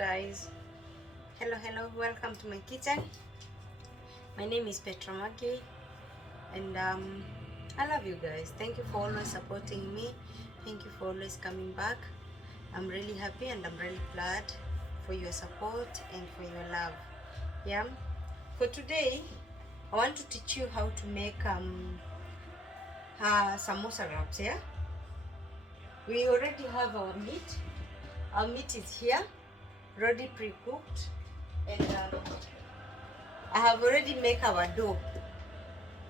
guys. Hello, welcome to my kitchen. My name is Petra Magi, and I love you guys. Thank you for always supporting me. Thank you for always coming back. I'm really happy and I'm really glad for your support and for your love. Yeah. For today, I want to teach you how to make samosa wraps. Yeah. We already have our meat. Our meat is here, already pre-cooked, and I have already made our dough.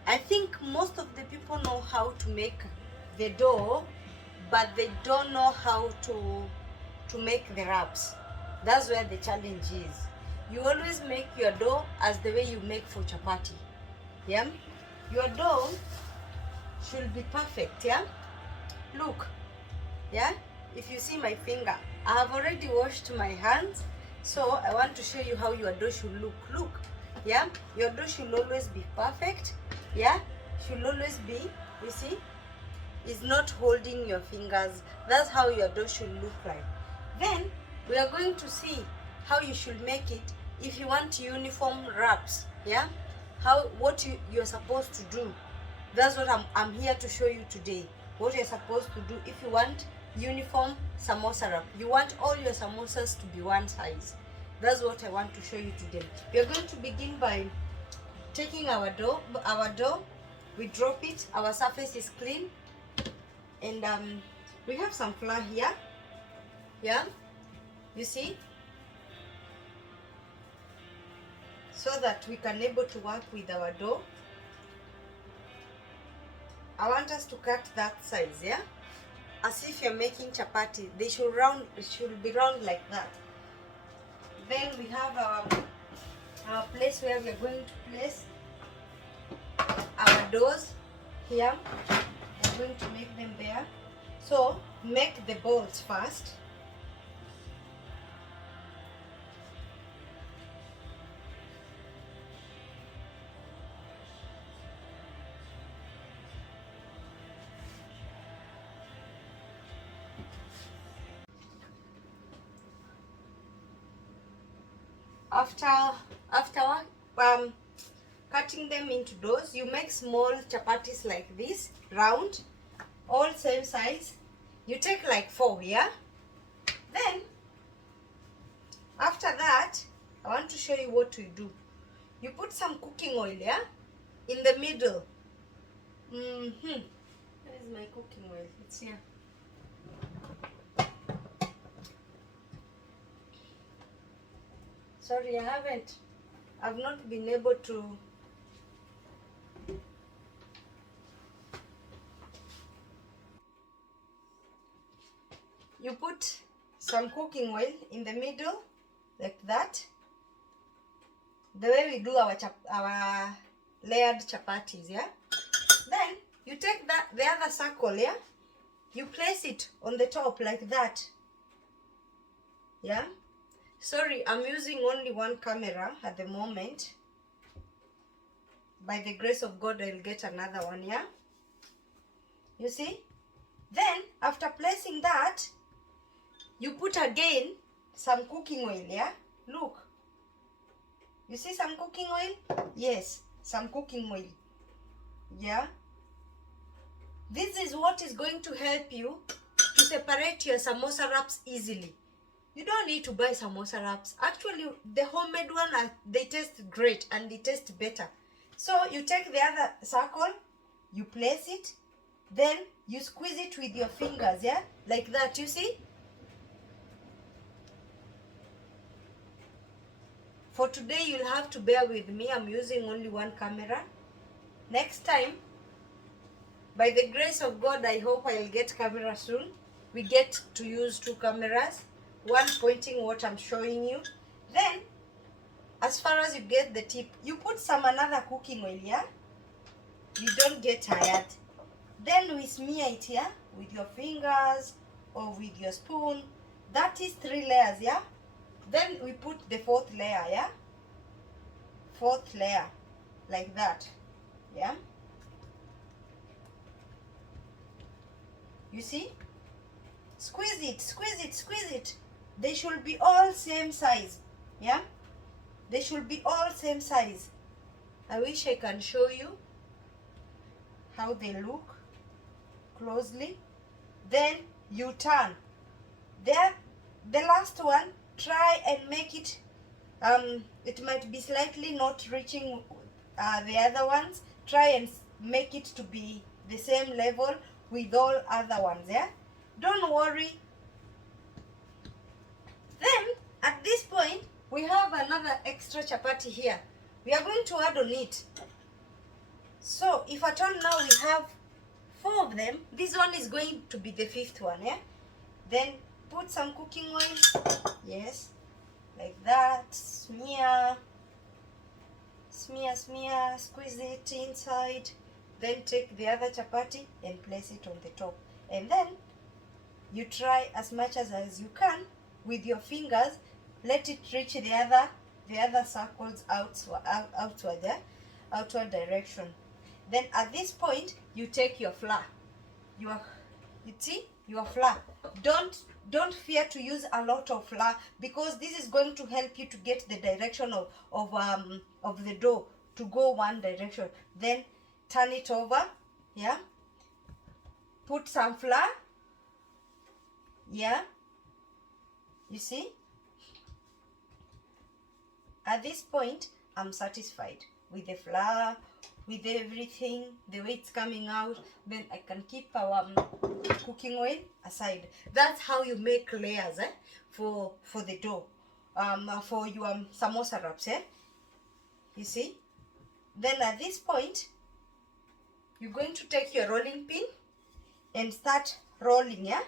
I think most of the people know how to make the dough, but they don't know how to make the wraps. That's where the challenge is. You always make your dough as the way you make for chapati. Yeah, your dough should be perfect. Yeah, look. Yeah, if you see my finger, I have already washed my hands, so I want to show you how your dough should look. Yeah, your dough should always be perfect. Yeah, should always be, you see, is not holding your fingers. That's how your dough should look like. Then we are going to see how you should make it if you want uniform wraps. Yeah, what you're supposed to do. That's what I'm here to show you today. What you're supposed to do if you want uniform samosa wrap. You want all your samosas to be one size. That's what I want to show you today. We are going to begin by taking our dough. We drop it. Our surface is clean, and we have some flour here. Yeah, you see, so that we can able to work with our dough. I want us to cut that size. Yeah, as if you're making chapati. They should be round like that. Then we have our place where we are going to place our doughs here. We're going to make them there. So make the balls first. After cutting them into doughs, you make small chapatis like this, round, all same size. You take like 4, yeah. Then after that, I want to show you what to do. You put some cooking oil, yeah, in the middle. Where is my cooking oil? It's here. Sorry, I've not been able to. You put some cooking oil in the middle, like that. The way we do our layered chapatis, yeah. Then you take the other circle, yeah. You place it on the top like that, yeah. Sorry, I'm using only one camera at the moment. By the grace of God, I'll get another one, yeah. You see? Then, after placing that, you put again some cooking oil, yeah? Look. You see some cooking oil? Yes, some cooking oil. Yeah? This is what is going to help you to separate your samosa wraps easily. You don't need to buy samosa wraps. Actually, the homemade one, they taste great and they taste better. So you take the other circle, you place it, then you squeeze it with your fingers, yeah? Like that, you see? For today, you'll have to bear with me. I'm using only one camera. Next time, by the grace of God, I hope I'll get camera soon. We get to use 2 cameras. One pointing what I'm showing you. Then, as far as you get the tip, you put some another cooking oil, yeah? You don't get tired. Then we smear it here with your fingers or with your spoon. That is 3 layers, yeah? Then we put the 4th layer, yeah? 4th layer, like that, yeah? You see? Squeeze it, squeeze it, squeeze it. They should be all same size. Yeah, they should be all same size. I wish I can show you how they look closely. Then you turn. There, the last one, try and make it, it might be slightly not reaching the other ones. Try and make it to be the same level with all other ones. Yeah, don't worry. Then at this point we have another extra chapati here. We are going to add on it. So if at all now we have 4 of them, this one is going to be the 5th one. Yeah, then put some cooking oil. Yes, like that. Smear, squeeze it inside. Then take the other chapati and place it on the top. And then you try as much as you can with your fingers. Let it reach the other circles outward direction. Then at this point you take your flour. Your flour. Don't fear to use a lot of flour, because this is going to help you to get the direction of the dough to go one direction. Then turn it over. Yeah, put some flour. Yeah, you see, at this point I'm satisfied with the flour, with everything, the way it's coming out. Then I can keep our cooking oil aside. That's how you make layers for the dough, for your samosa wraps. You see, then at this point you're going to take your rolling pin and start rolling, yeah,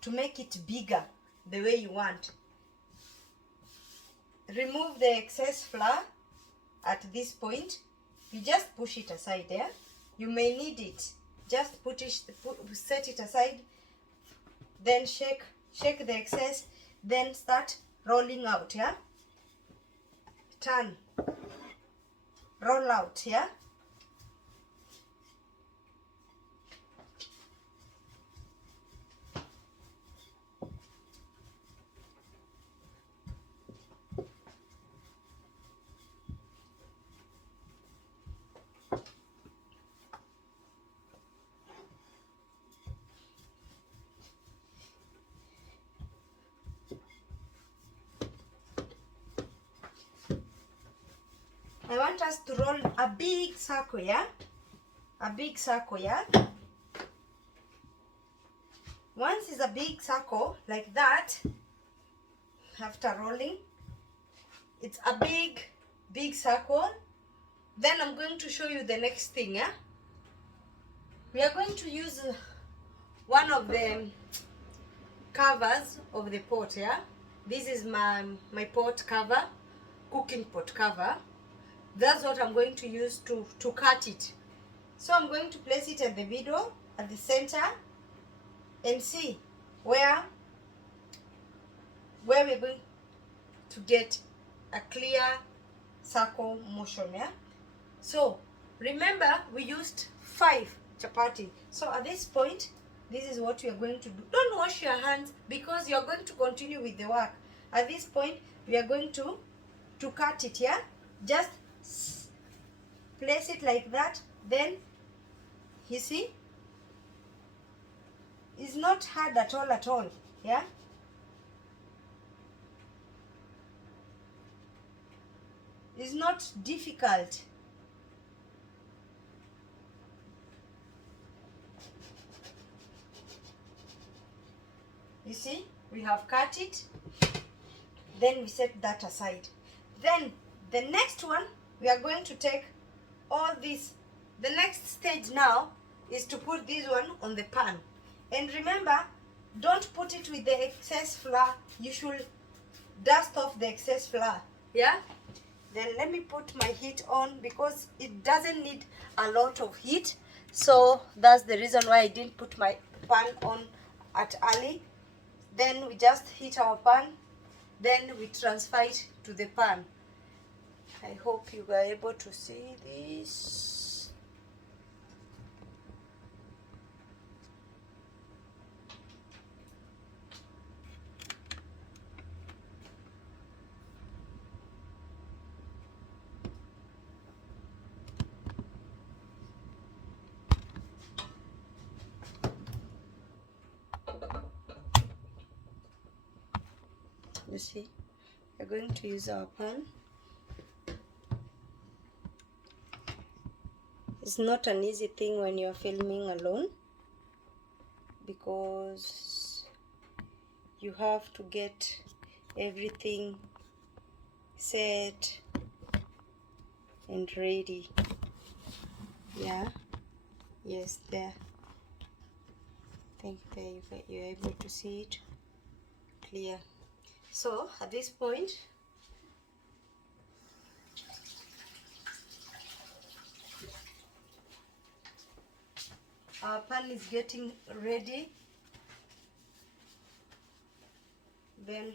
to make it bigger the way you want. Remove the excess flour at this point. You just push it aside. Yeah, you may need it. Just set it aside. Then shake the excess. Then start rolling out. Yeah, turn, roll out. Yeah, I want us to roll a big circle. Yeah, a big circle. Yeah, once it's a big circle like that, after rolling, it's a big circle. Then I'm going to show you the next thing. Yeah, we are going to use one of the covers of the pot. Yeah, this is my pot cover, cooking pot cover. That's what I'm going to use to cut it. So I'm going to place it at the middle, at the center, and see where we're going to get a clear circle motion. Yeah, so remember we used 5 chapati. So at this point, this is what we are going to do. Don't wash your hands, because you're going to continue with the work. At this point we are going to cut it. Yeah, just place it like that. Then you see, it's not hard at all. Yeah, it's not difficult. You see, we have cut it. Then we set that aside. Then the next one, we are going to take all this. The next stage now is to put this one on the pan. And remember, don't put it with the excess flour. You should dust off the excess flour. Yeah, then let me put my heat on, because it doesn't need a lot of heat. So that's the reason why I didn't put my pan on at early. Then we just heat our pan, then we transfer it to the pan. I hope you were able to see this. You see, we're going to use our pan. It's not an easy thing when you're filming alone, because you have to get everything set and ready. Yeah, yes, there. I think there you're able to see it clear. So at this point, our pan is getting ready. Then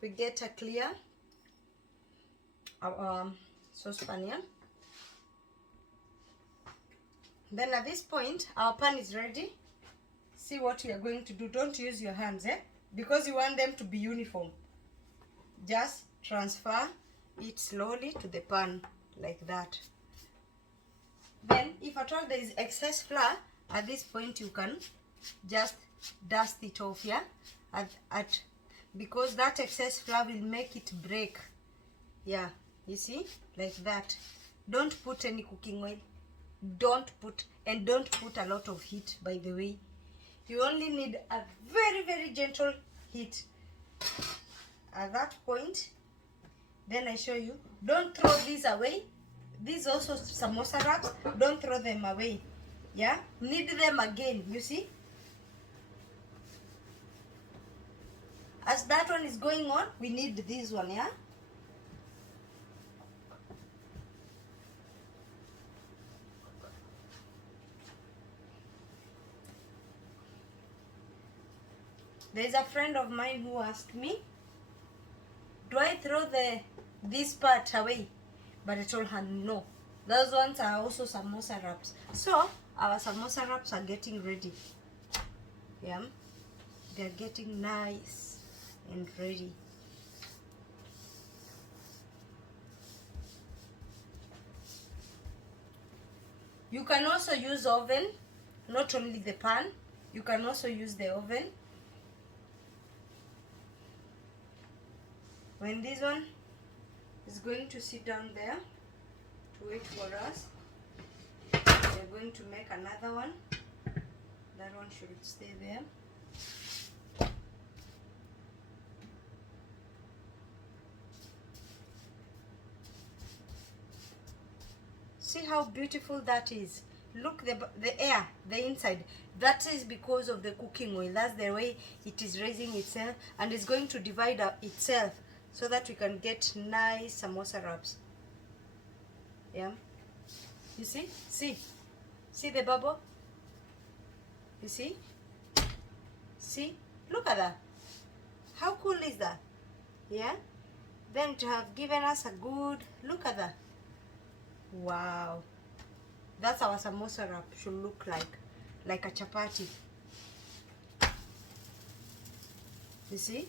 we get a clear saucepan here. Then at this point, our pan is ready. See what we are going to do. Don't use your hands, because you want them to be uniform. Just transfer it slowly to the pan like that. Then if at all there is excess flour, at this point you can just dust it off here, because that excess flour will make it break. Yeah, you see, like that. Don't put any cooking oil. Don't put a lot of heat, by the way. You only need a very, very gentle heat. At that point, then I show you, don't throw these away. These also samosa wraps, don't throw them away. Yeah, need them again, you see. As that one is going on, we need this one, yeah. There's a friend of mine who asked me, do I throw this part away? But I told her no. Those ones are also samosa wraps. So our samosa wraps are getting ready. Yeah, they're getting nice and ready. You can also use oven, not only the pan. You can also use the oven. When this one is going to sit down there to wait for us, we're going to make another one. That one should stay there. See how beautiful that is. Look, the air, the inside. That is because of the cooking oil. That's the way it is raising itself, and it's going to divide up itself so that we can get nice samosa wraps. Yeah, you see, see the bubble. You see, look at that. How cool is that? Yeah, then to have given us a good look at that. Wow, that's our samosa wrap should look like a chapati. You see?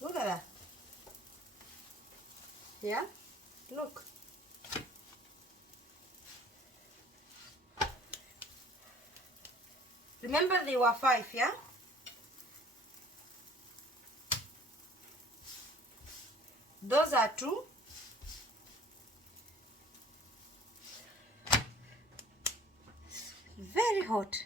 Look at that. Yeah? Look. Remember they were 5, yeah? Those are 2. Very hot.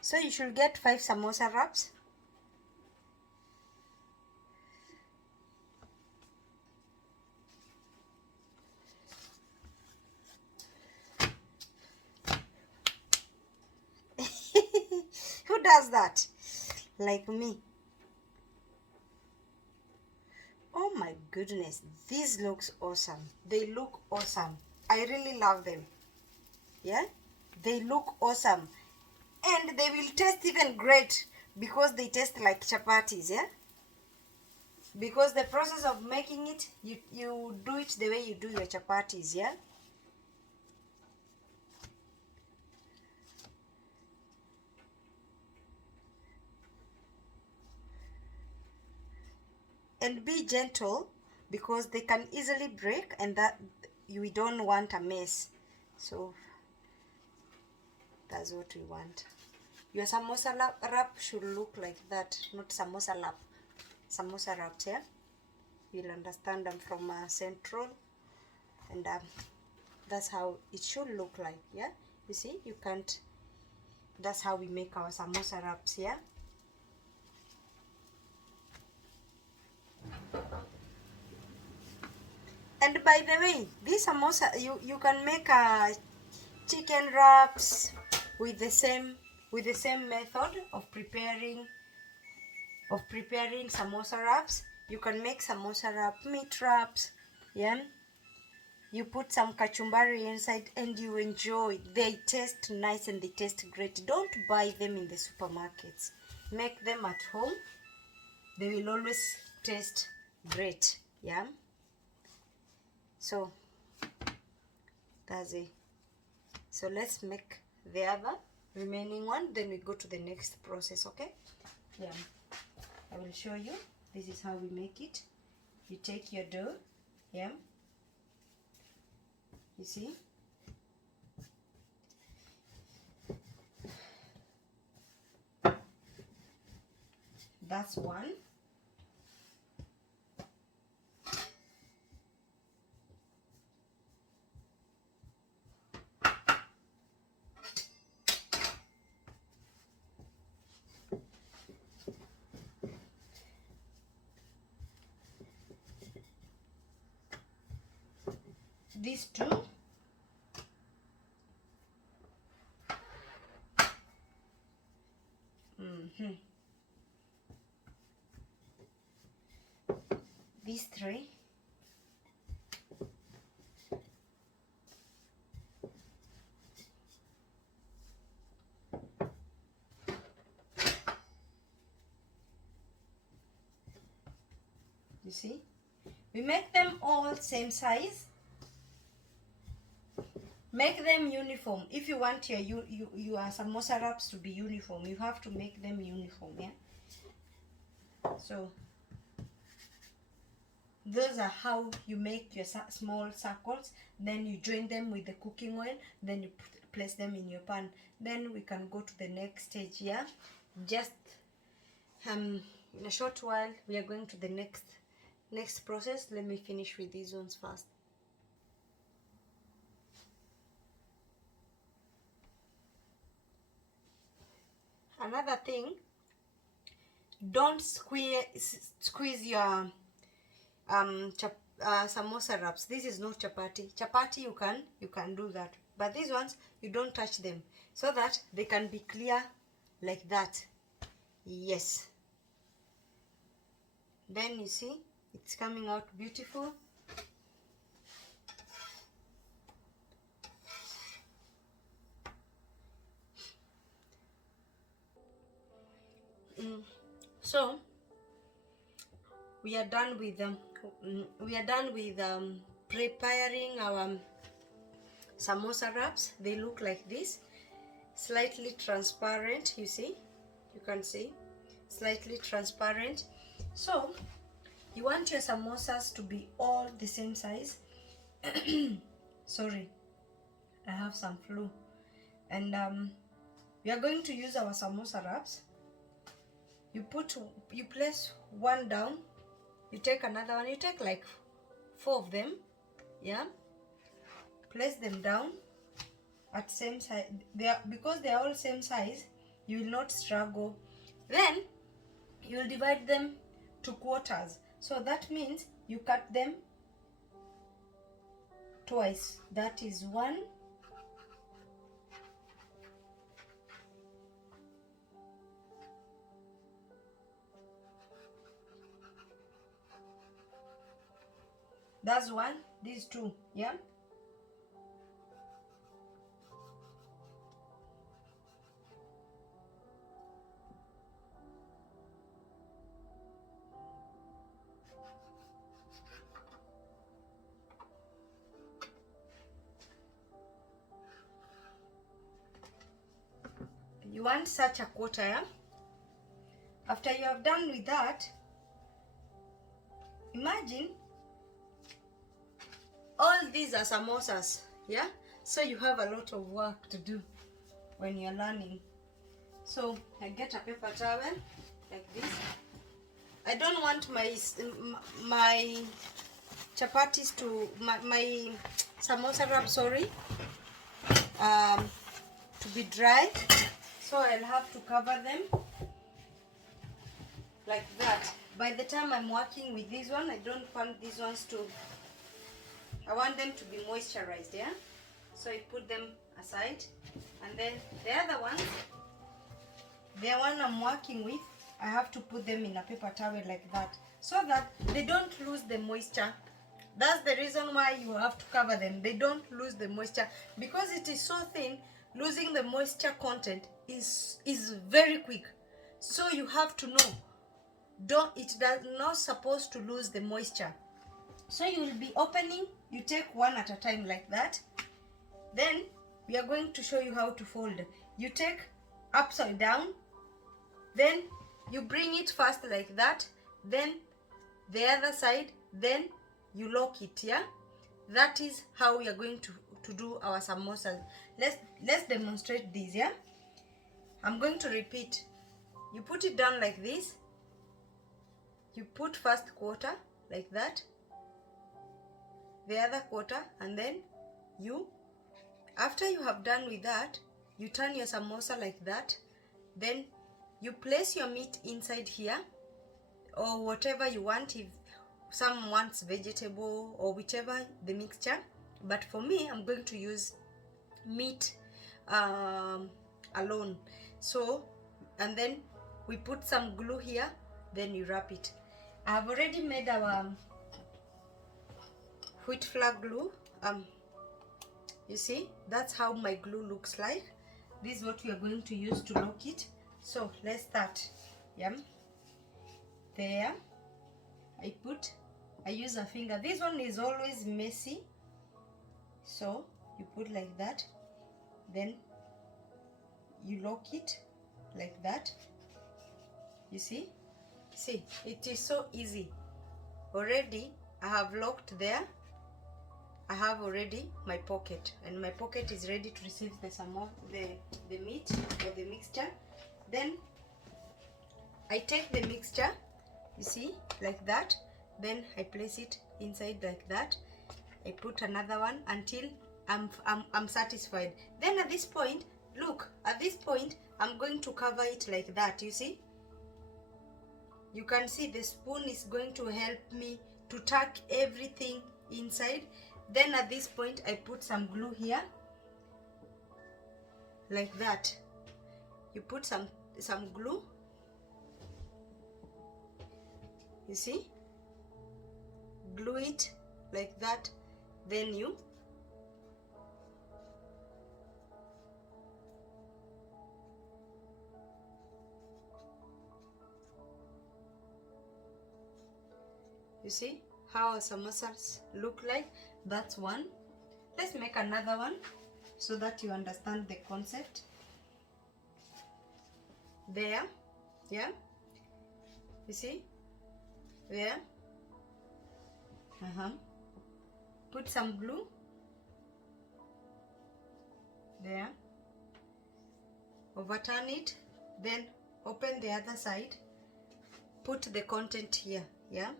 So you should get 5 samosa wraps. Who does that? Like me. Oh my goodness, these looks awesome. They look awesome. I really love them. Yeah, they look awesome, and they will taste even great because they taste like chapatis, yeah? Because the process of making it, you do it the way you do your chapatis, yeah? And be gentle because they can easily break, and that we don't want a mess. So that's what we want. Your samosa wrap should look like that, not samosa lap. Samosa wrap, yeah? You'll understand I'm from Central, and that's how it should look like, yeah? You see, you can't, that's how we make our samosa wraps, yeah? And by the way, this samosa, you can make chicken wraps with the same method of preparing samosa wraps. You can make samosa wrap meat wraps, yeah? You put some kachumbari inside and you enjoy. They taste nice and they taste great. Don't buy them in the supermarkets. Make them at home. They will always taste great, yeah? So that's it. So let's make the other remaining one, then we go to the next process, okay? Yeah, I will show you. This is how we make it. You take your dough, yeah, you see, that's one. These two. These three. You see, we make them all same size. Make them uniform. If you want your samosa wraps to be uniform, you have to make them uniform, yeah? So those are how you make your small circles. Then you join them with the cooking oil, then you place them in your pan. Then we can go to the next stage, yeah? Just in a short while we are going to the next process. Let me finish with these ones first. Another thing, don't squeeze your samosa wraps. This is not chapati. Chapati you can do that, but these ones you don't touch them, so that they can be clear like that. Yes, then you see it's coming out beautiful. So we are done with preparing our samosa wraps. They look like this, slightly transparent. You see, you can see slightly transparent. So you want your samosas to be all the same size. Sorry, I have some flu. And we are going to use our samosa wraps. You place one down, you take another one, you take like 4 of them, yeah, place them down at same size. Because they are all same size, you will not struggle. Then you will divide them to quarters. So that means you cut them twice. That is one, that's one, these two, yeah. You want such a quarter, yeah? After you have done with that, imagine all these are samosas, yeah? So you have a lot of work to do when you're learning. So I get a paper towel like this. I don't want my chapatis to my samosa wrap, sorry, to be dry. So I'll have to cover them like that. By the time I'm working with this one, I don't want these ones to, I want them to be moisturized, yeah? So I put them aside. And then the other one, the one I'm working with, I have to put them in a paper towel like that, so that they don't lose the moisture. That's the reason why you have to cover them. They don't lose the moisture. Because it is so thin, losing the moisture content is very quick. So you have to know, it does not supposed to lose the moisture. So you will be opening, you take one at a time like that. Then we are going to show you how to fold. You take upside down, then you bring it first like that, then the other side, then you lock it, yeah? That is how we are going to do our samosas. Let's demonstrate this, yeah? I'm going to repeat. You put it down like this. You put first quarter like that, the other quarter, and then you, after you have done with that, you turn your samosa like that. Then you place your meat inside here, or whatever you want. If some wants vegetable or whichever the mixture, but for me I'm going to use meat alone. So, and then we put some glue here, then you wrap it. I have already made our wheat flour glue. You see, that's how my glue looks like. This is what we are going to use to lock it. So let's start. Yeah, there I use a finger. This one is always messy, so you put like that, then you lock it like that. You see, it is so easy. Already I have locked there. I have already my pocket, and my pocket is ready to receive the meat or the mixture. Then I take the mixture, you see, like that. Then I place it inside like that. I put another one until I'm satisfied. Then at this point, look, at this point I'm going to cover it like that. You see, you can see the spoon is going to help me to tuck everything inside. Then at this point I put some glue here like that. You put some glue, you see, glue it like that. Then you see how samosas look like. That's one. Let's make another one so that you understand the concept. There, yeah, you see, there. Put some glue there, overturn it, then open the other side, put the content here, yeah,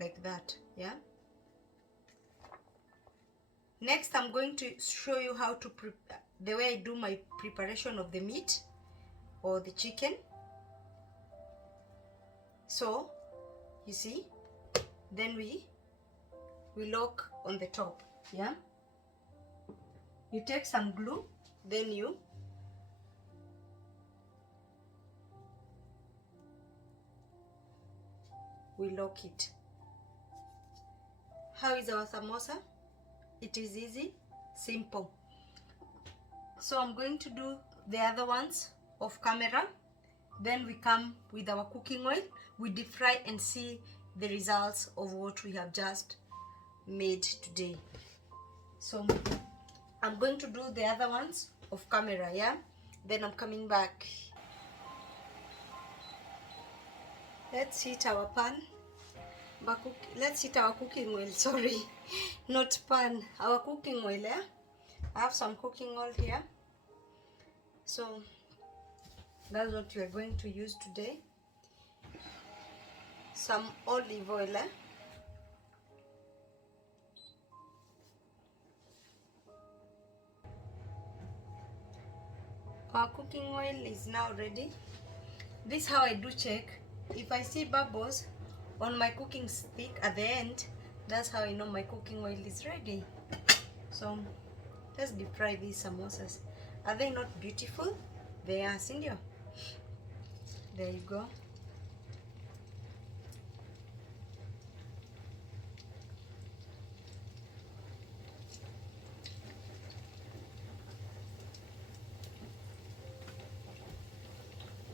like that, yeah. Next I'm going to show you how to prepare, the way I do my preparation of the meat or the chicken. So you see, then we lock on the top, yeah. You take some glue, then we lock it. How is our samosa? It is easy, simple. So I'm going to do the other ones off camera. Then we come with our cooking oil, we deep fry and see the results of what we have just made today. So I'm going to do the other ones off camera, yeah. then I'm coming back. Let's heat our pan. Let's heat our cooking oil, sorry, not pan, our cooking oil. I have some cooking oil here, so that's what we are going to use today. Some olive oil. Our cooking oil is now ready. This is how I do check. If I see bubbles on my cooking stick at the end, that's how I know my cooking oil is ready. So let's deep fry these samosas. Are they not beautiful? They are, Cindy. There you go.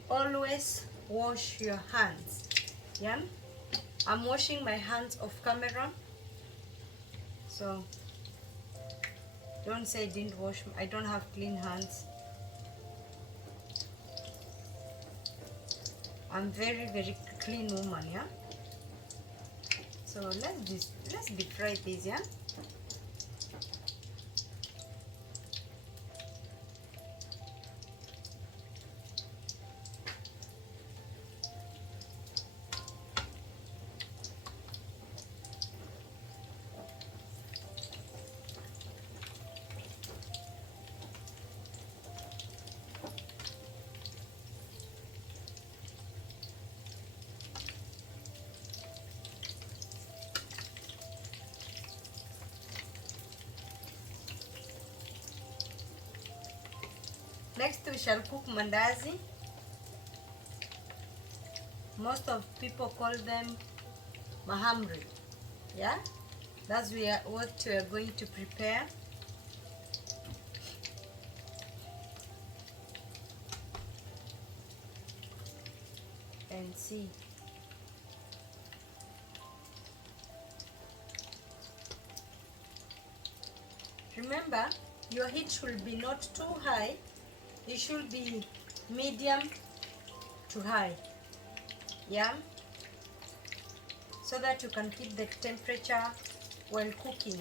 Always wash your hands. Yeah, I'm washing my hands off camera, so don't say I didn't wash. I don't have clean hands. I'm very clean woman. Yeah, so let's deep fry this. Yeah. Next we shall cook mandazi. Most of people call them mahamri. Yeah, that's what we are going to prepare. And see. Remember, your heat should be not too high. It should be medium to high. Yeah, so that you can keep the temperature while cooking.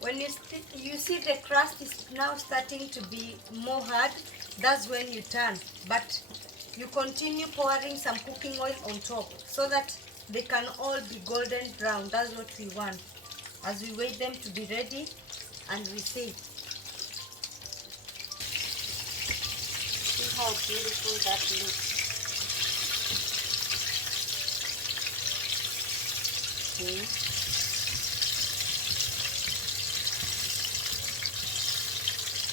When you see the crust is now starting to be more hard, that's when you turn. But you continue pouring some cooking oil on top so that they can all be golden brown. That's what we want as we wait them to be ready and we see. See how beautiful that looks. Okay.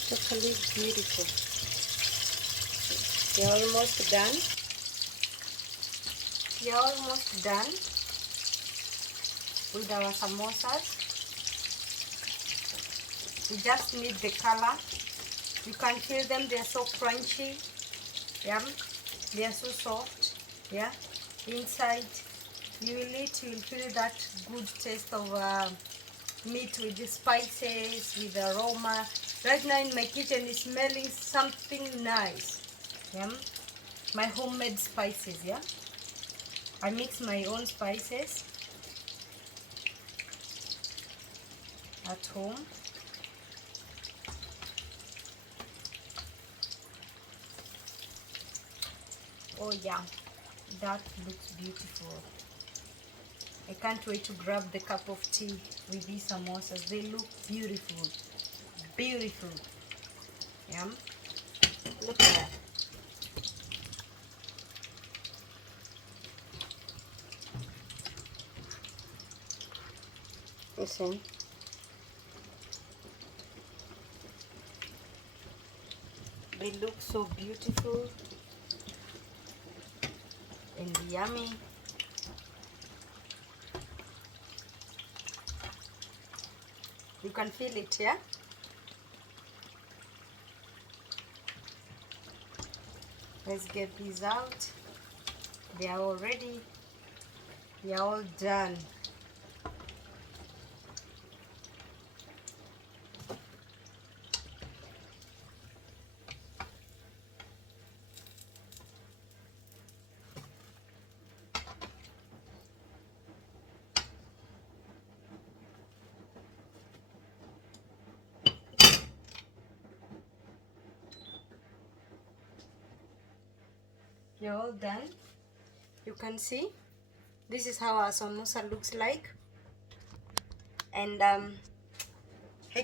Totally beautiful. They're almost done. They're almost done with our samosas. We just need the color. You can feel them, they're so crunchy. Yeah, they are so soft. Yeah, inside you will eat, you will feel that good taste of meat with the spices, with the aroma. Right now in my kitchen is smelling something nice. Yeah, my homemade spices. Yeah, I mix my own spices at home. Oh yeah, that looks beautiful. I can't wait to grab the cup of tea with these samosas. They look beautiful. Beautiful. Yeah. Look at that. Listen. They look so beautiful and yummy. You can feel it, yeah? Let's get these out. They are all ready. They are all done. They're all done. You can see this is how our samosa looks like, and I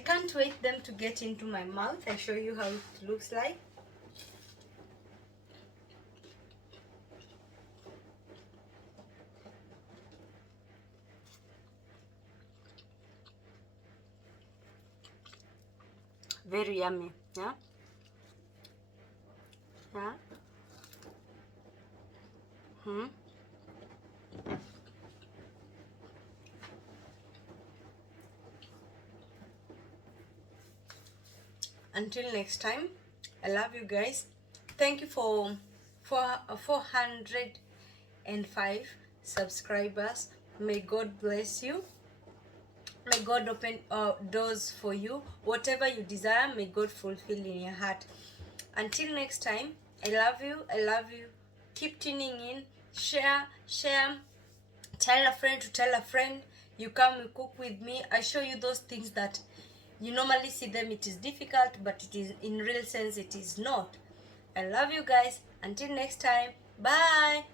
can't wait them to get into my mouth. I'll show you how it looks like. Very yummy. Yeah, yeah. Until next time, I love you guys. Thank you for 405 subscribers. May God bless you. May God open doors for you. Whatever you desire, may God fulfill in your heart. Until next time, I love you. I love you. Keep tuning in. Share. Tell a friend to tell a friend. You come, you cook with me. I show you those things that you normally see them. It is difficult, but it is in real sense, it is not. I love you guys. Until next time. Bye.